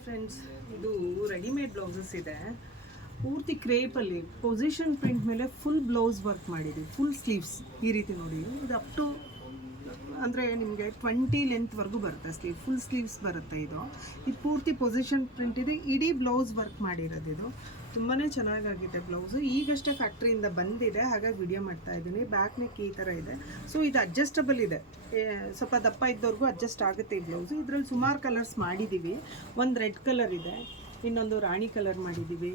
Friends, ಇದು readymade blouses ಇದೆ. ಪೂರ್ತಿ ಕ್ರೇಪಲ್ಲಿ ಪೊಸಿಷನ್ ಪ್ರಿಂಟ್ ಮೇಲೆ ಫುಲ್ ಬ್ಲೌಸ್ ವರ್ಕ್ ಮಾಡಿದ್ದೀವಿ. ಫುಲ್ ಸ್ಲೀವ್ಸ್ ಈ ರೀತಿ ನೋಡಿ. ಇದು ಅಪ್ ಟು ಅಂದರೆ ನಿಮಗೆ 20 ಲೆಂತ್ವರೆಗೂ ಬರುತ್ತೆ ಸ್ಲೀವ್. ಫುಲ್ ಸ್ಲೀವ್ಸ್ ಬರುತ್ತೆ ಇದು. ಇದು ಪೂರ್ತಿ ಪೊಸಿಷನ್ ಪ್ರಿಂಟ್ ಇದೆ. ಇಡೀ ಬ್ಲೌಸ್ ವರ್ಕ್ ಮಾಡಿರೋದು. ಇದು ತುಂಬಾ ಚೆನ್ನಾಗಾಗಿದೆ ಬ್ಲೌಸು. ಈಗಷ್ಟೇ ಫ್ಯಾಕ್ಟ್ರಿಯಿಂದ ಬಂದಿದೆ, ಹಾಗಾಗಿ ವಿಡಿಯೋ ಮಾಡ್ತಾ ಇದ್ದೀನಿ. ಬ್ಯಾಕ್ ನೆಕ್ ಈ ಥರ ಇದೆ. ಸೊ ಇದು ಅಡ್ಜಸ್ಟಬಲ್ ಇದೆ. ಸ್ವಲ್ಪ ದಪ್ಪ ಇದ್ದವ್ರಿಗೂ ಅಡ್ಜಸ್ಟ್ ಆಗುತ್ತೆ ಈ ಬ್ಲೌಸು. ಇದರಲ್ಲಿ ಸುಮಾರು ಕಲರ್ಸ್ ಮಾಡಿದ್ದೀವಿ. ಒಂದು ರೆಡ್ ಕಲರ್ ಇದೆ, ಇನ್ನೊಂದು ರಾಣಿ ಕಲರ್ ಮಾಡಿದ್ದೀವಿ,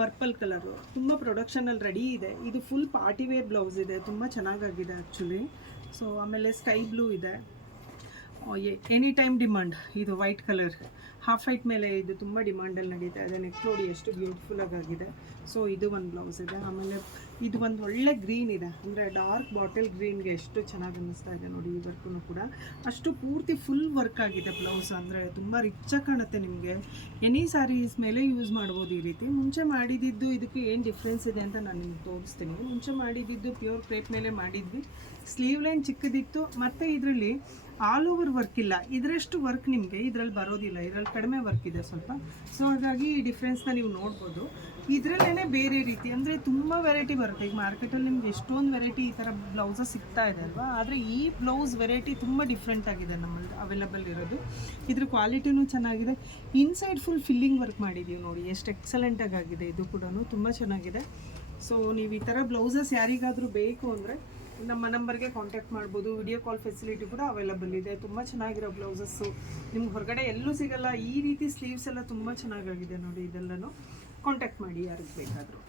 ಪರ್ಪಲ್ ಕಲರು. ತುಂಬ ಪ್ರೊಡಕ್ಷನಲ್ಲಿ ರೆಡಿ ಇದೆ. ಇದು ಫುಲ್ ಪಾರ್ಟಿ ವೇರ್ ಬ್ಲೌಸ್ ಇದೆ. ತುಂಬ ಚೆನ್ನಾಗಾಗಿದೆ ಆ್ಯಕ್ಚುಲಿ. ಸೊ ಆಮೇಲೆ ಸ್ಕೈ ಬ್ಲೂ ಇದೆ. Any time demand. ಇದು ವೈಟ್ ಕಲರ್ ಹಾಫ್ ವೈಟ್ ಮೇಲೆ ಇದು ತುಂಬ ಡಿಮಾಂಡಲ್ಲಿ ನಡೀತಾ ಇದೆ. ನೆಕ್ ನೋಡಿ ಎಷ್ಟು ಬ್ಯೂಟಿಫುಲ್ಲಾಗಿದೆ. ಸೊ ಇದು ಒಂದು ಬ್ಲೌಸ್ ಇದೆ. ಆಮೇಲೆ ಇದು ಒಂದು ಒಳ್ಳೆ ಗ್ರೀನ್ ಇದೆ, ಅಂದರೆ ಡಾರ್ಕ್ ಬಾಟಲ್ ಗ್ರೀನ್ಗೆ ಎಷ್ಟು ಚೆನ್ನಾಗಿ ಅನ್ನಿಸ್ತಾ ಇದೆ ನೋಡಿ. ಈ ವರ್ಕು ಕೂಡ ಅಷ್ಟು ಪೂರ್ತಿ ಫುಲ್ ವರ್ಕ್ ಆಗಿದೆ ಬ್ಲೌಸ್. ಅಂದರೆ ತುಂಬ ರಿಚ್ಚಾಗಿ ಕಾಣುತ್ತೆ. ನಿಮಗೆ ಎನಿ ಸ್ಯಾರೀಸ್ ಮೇಲೆ ಯೂಸ್ ಮಾಡ್ಬೋದು ಈ ರೀತಿ. ಮುಂಚೆ ಮಾಡಿದ್ದು ಇದಕ್ಕೆ ಏನು ಡಿಫ್ರೆನ್ಸ್ ಇದೆ ಅಂತ ನಾನು ನಿಮ್ಗೆ ತೋರಿಸ್ತೀನಿ. ಮುಂಚೆ ಮಾಡಿದ್ದು ಪ್ಯೂರ್ ಕ್ರೇಪ್ ಮೇಲೆ ಮಾಡಿದ್ವಿ. ಸ್ಲೀವ್ ಲೈನ್ ಚಿಕ್ಕದಿತ್ತು, ಮತ್ತು ಇದರಲ್ಲಿ ಆಲ್ ಓವರ್ ವರ್ಕ್ ಇಲ್ಲ. ಇದರಷ್ಟು ವರ್ಕ್ ನಿಮಗೆ ಇದರಲ್ಲಿ ಬರೋದಿಲ್ಲ. ಇದರಲ್ಲಿ ಕಡಿಮೆ ವರ್ಕ್ ಇದೆ ಸ್ವಲ್ಪ. ಸೊ ಹಾಗಾಗಿ ಈ ಡಿಫ್ರೆನ್ಸ್ನ ನೀವು ನೋಡ್ಬೋದು. ಇದರಲ್ಲೇ ಬೇರೆ ರೀತಿ ಅಂದರೆ ತುಂಬ ವೆರೈಟಿ ಬರುತ್ತೆ. ಈಗ ಮಾರ್ಕೆಟಲ್ಲಿ ನಿಮ್ಗೆ ಎಷ್ಟೊಂದು ವೆರೈಟಿ ಈ ಥರ ಬ್ಲೌಸಸ್ ಸಿಗ್ತಾ ಇದೆ ಅಲ್ವಾ. ಆದರೆ ಈ ಬ್ಲೌಸ್ ವೆರೈಟಿ ತುಂಬ ಡಿಫ್ರೆಂಟ್ ಆಗಿದೆ ನಮ್ಮಲ್ಲಿ ಅವೈಲಬಲ್ ಇರೋದು. ಇದ್ರ ಕ್ವಾಲಿಟಿನೂ ಚೆನ್ನಾಗಿದೆ. ಇನ್ಸೈಡ್ ಫುಲ್ ಫಿಲ್ಲಿಂಗ್ ವರ್ಕ್ ಮಾಡಿದ್ದೀವಿ ನೋಡಿ, ಎಷ್ಟು ಎಕ್ಸಲೆಂಟಾಗಿ ಆಗಿದೆ. ಇದು ಕೂಡ ತುಂಬ ಚೆನ್ನಾಗಿದೆ. ಸೊ ನೀವು ಈ ಥರ ಬ್ಲೌಸಸ್ ಯಾರಿಗಾದರೂ ಬೇಕು ಅಂದರೆ ನಮ್ಮ ನಂಬರ್ಗೆ ಕಾಂಟ್ಯಾಕ್ಟ್ ಮಾಡ್ಬೋದು. ವಿಡಿಯೋ ಕಾಲ್ ಫೆಸಿಲಿಟಿ ಕೂಡ ಅವೈಲಬಲ್ ಇದೆ. ತುಂಬ ಚೆನ್ನಾಗಿರೋ ಬ್ಲೌಸಸ್ಸು ನಿಮ್ಗೆ ಹೊರಗಡೆ ಎಲ್ಲೂ ಸಿಗಲ್ಲ. ಈ ರೀತಿ ಸ್ಲೀವ್ಸ್ ಎಲ್ಲ ತುಂಬ ಚೆನ್ನಾಗಾಗಿದೆ ನೋಡಿ. ಇದೆಲ್ಲನೂ ಕಾಂಟ್ಯಾಕ್ಟ್ ಮಾಡಿ ಯಾರಿಗೆ ಬೇಕಾದರೂ.